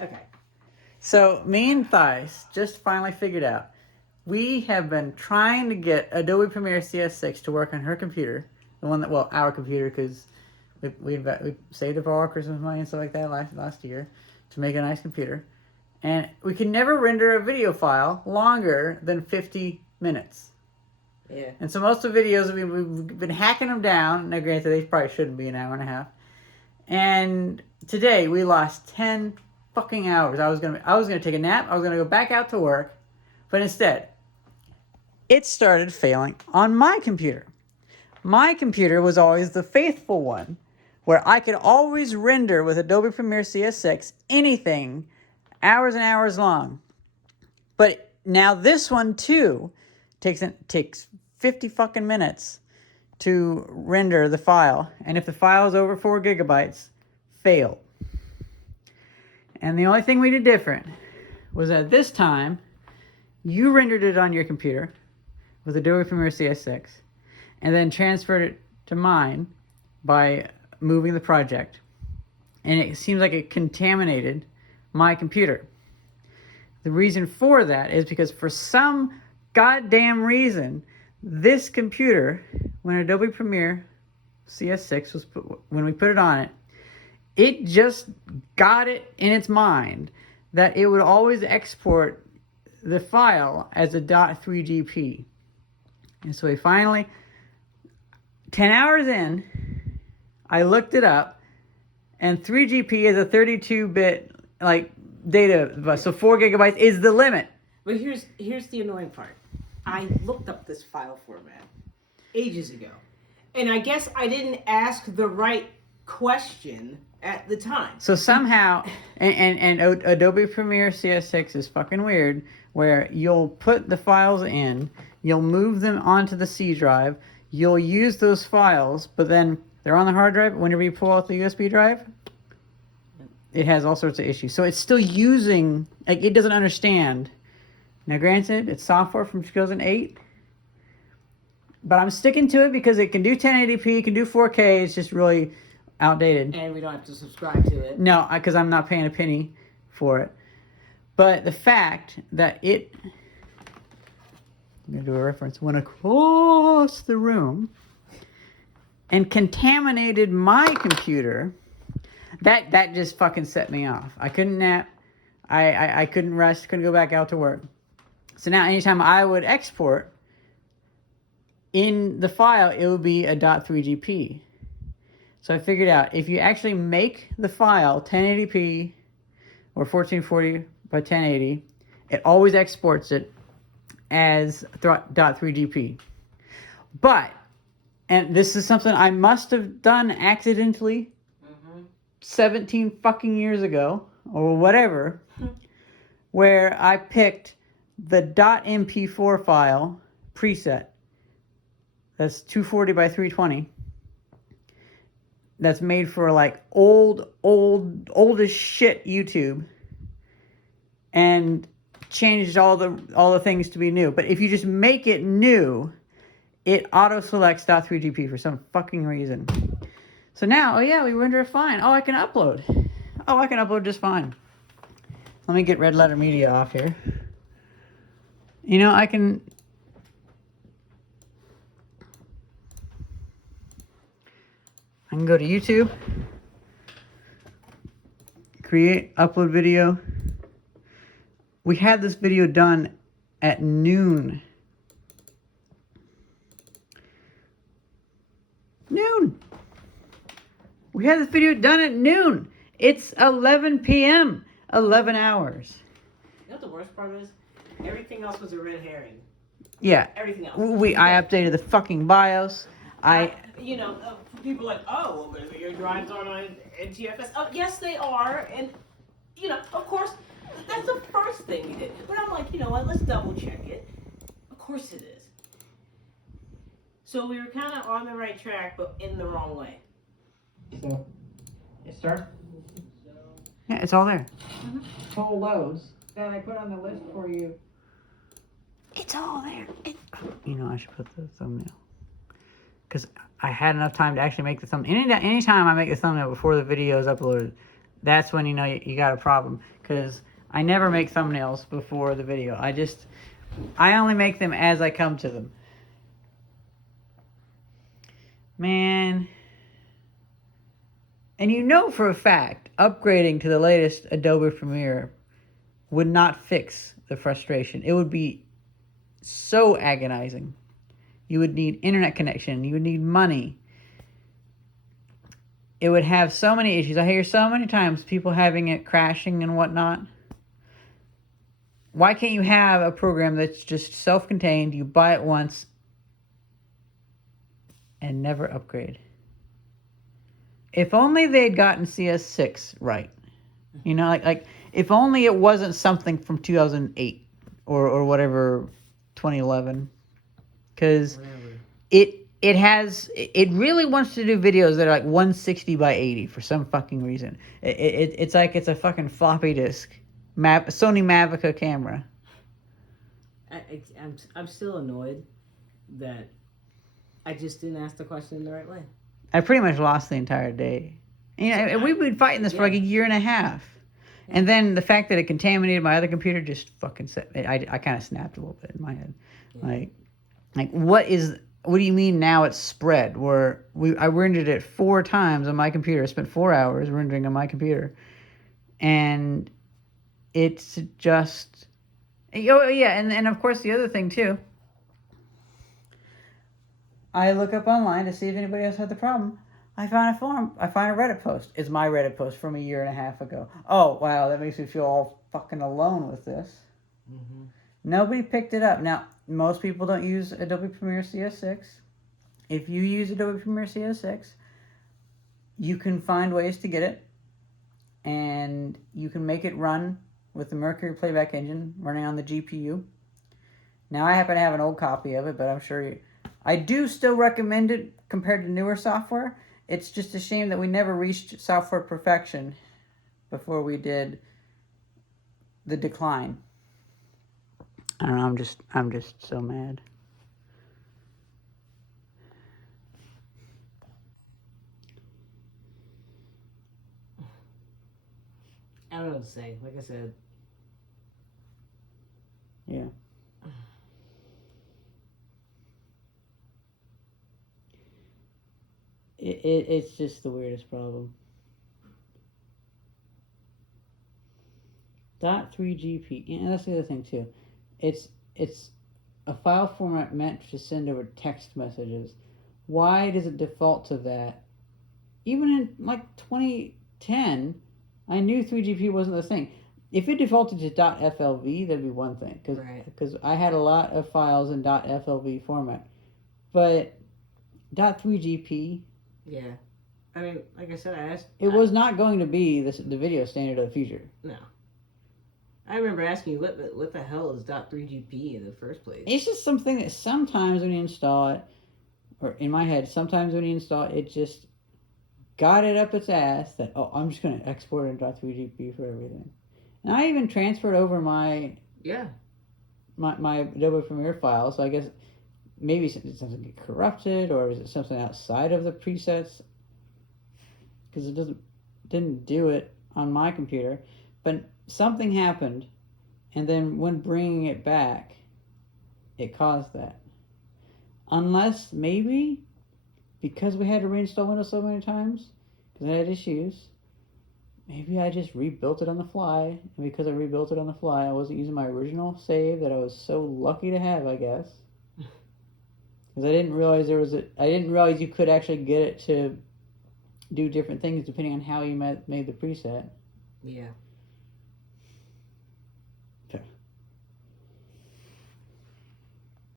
Okay. So me and Thais just finally figured out. We have been trying to get Adobe Premiere CS6 to work on her computer. The one that, well, our computer, because we saved up all our Christmas money and stuff like that last year to make a nice computer. And we can never render a video file longer than 50 minutes. Yeah. And so most of the videos, we've been hacking them down. Now, granted, they probably shouldn't be an hour and a half. And today we lost 10 fucking hours. I was gonna take a nap. I was gonna go back out to work, but instead, it started failing on my computer. My computer was always the faithful one, where I could always render with Adobe Premiere CS6 anything, hours and hours long. But now this one too takes 50 fucking minutes to render the file, and if the file is over 4 gigabytes, failed. And the only thing we did different was that this time you rendered it on your computer with Adobe Premiere CS6 and then transferred it to mine by moving the project, and it seems like it contaminated my computer. The reason for that is because for some goddamn reason, this computer, when Adobe Premiere CS6 was when we put it on it, it just got it in its mind that it would always export the file as a .3GP. And so we finally, 10 hours in, I looked it up, and 3GP is a 32-bit like data, so 4 gigabytes is the limit. But here's the annoying part. I looked up this file format ages ago, and I guess I didn't ask the right question at the time. So somehow, and Adobe Premiere CS6 is fucking weird, where you'll put the files in, you'll move them onto the C drive, you'll use those files, but then they're on the hard drive. Whenever you pull out the USB drive, it has all sorts of issues. So it's still using, like, it doesn't understand. Now, granted, it's software from 2008, but I'm sticking to it because it can do 1080p, it can do 4K. It's just really outdated. And we don't have to subscribe to it. No, because I'm not paying a penny for it. But the fact that it, I'm going to do a reference, went across the room and contaminated my computer, that just fucking set me off. I couldn't nap. I couldn't rest, couldn't go back out to work. So now anytime I would export, in the file, it would be a .3GP. So I figured out, if you actually make the file 1080p or 1440 by 1080, it always exports it as .3GP. But, and this is something I must have done accidentally 17 fucking years ago, or whatever, where I picked the .mp4 file preset. That's 240 by 320. That's made for like old as shit YouTube, and changed all the things to be new. But if you just make it new, it auto selects .3GP for some fucking reason. So now, oh yeah, we render it fine. Oh, I can upload. Oh, I can upload just fine. Let me get Red Letter Media off here. You know, I can go to YouTube, create, upload video. We had this video done at noon. Noon. We had this video done at noon. It's 11 p.m. 11 hours. You know what the worst part is? Everything else was a red herring. Yeah. Everything else. I updated the fucking BIOS. You know, people are like, oh, well, your drives aren't on NTFS. Oh, yes, they are. And, you know, of course, that's the first thing we did. But I'm like, you know what, let's double check it. Of course it is. So we were kind of on the right track, but in the wrong way. So, it starts. Yeah, it's all there. Full loads that I put on the list for you. It's all there. You know, I should put the thumbnail. Because I had enough time to actually make the thumbnail. Anytime I make the thumbnail before the video is uploaded, that's when you know you got a problem. Because I never make thumbnails before the video. I only make them as I come to them. Man. And you know for a fact, upgrading to the latest Adobe Premiere would not fix the frustration. It would be so agonizing. You would need internet connection. You would need money. It would have so many issues. I hear so many times people having it crashing and whatnot. Why can't you have a program that's just self-contained, you buy it once, and never upgrade? If only they'd gotten CS6 right. You know, like if only it wasn't something from 2008 or whatever, 2011. Because it really wants to do videos that are like 160 by 80 for some fucking reason. It's like it's a fucking floppy disk. Sony Mavica camera. I'm still annoyed that I just didn't ask the question in the right way. I pretty much lost the entire day. You know, we've been fighting this for like a year and a half. And then the fact that it contaminated my other computer just fucking set. I kind of snapped a little bit in my head. Yeah. Like what do you mean now it's spread? I rendered it 4 times on my computer. I spent 4 hours rendering on my computer. And it's just... Oh, yeah, and of course the other thing too. I look up online to see if anybody else had the problem. I find a forum. I find a Reddit post. It's my Reddit post from a year and a half ago. Oh, wow, that makes me feel all fucking alone with this. Mm-hmm. Nobody picked it up. Now, most people don't use Adobe Premiere CS6. If you use Adobe Premiere CS6, you can find ways to get it. And you can make it run with the Mercury playback engine running on the GPU. Now, I happen to have an old copy of it, but I'm sure I do still recommend it compared to newer software. It's just a shame that we never reached software perfection before we did the decline. I don't know, I'm just so mad. I don't know what to say. Like I said. Yeah. It's just the weirdest problem. .3GP, and that's the other thing too. It's a file format meant to send over text messages. Why does it default to that? Even in like 2010, I knew 3GP wasn't the thing. If it defaulted to .FLV, that'd be one thing, because I had a lot of files in .FLV format, but .3GP. Yeah, I mean, like I said, I asked. It was not going to be the video standard of the future. No. I remember asking you, what the hell is .3GP in the first place? It's just something that sometimes when you install it, or in my head, sometimes when you install it, it just got it up its ass that, oh, I'm just going to export it in .3GP for everything. And I even transferred over my Adobe Premiere file, so I guess maybe did something get corrupted, or is it something outside of the presets? Because it didn't do it on my computer, but something happened, and then when bringing it back, it caused that. Unless maybe because we had to reinstall Windows so many times, because I had issues, maybe I just rebuilt it on the fly, and because I rebuilt it on the fly, I wasn't using my original save that I was so lucky to have, I guess. Because I didn't realize I didn't realize you could actually get it to do different things depending on how you made the preset. Yeah.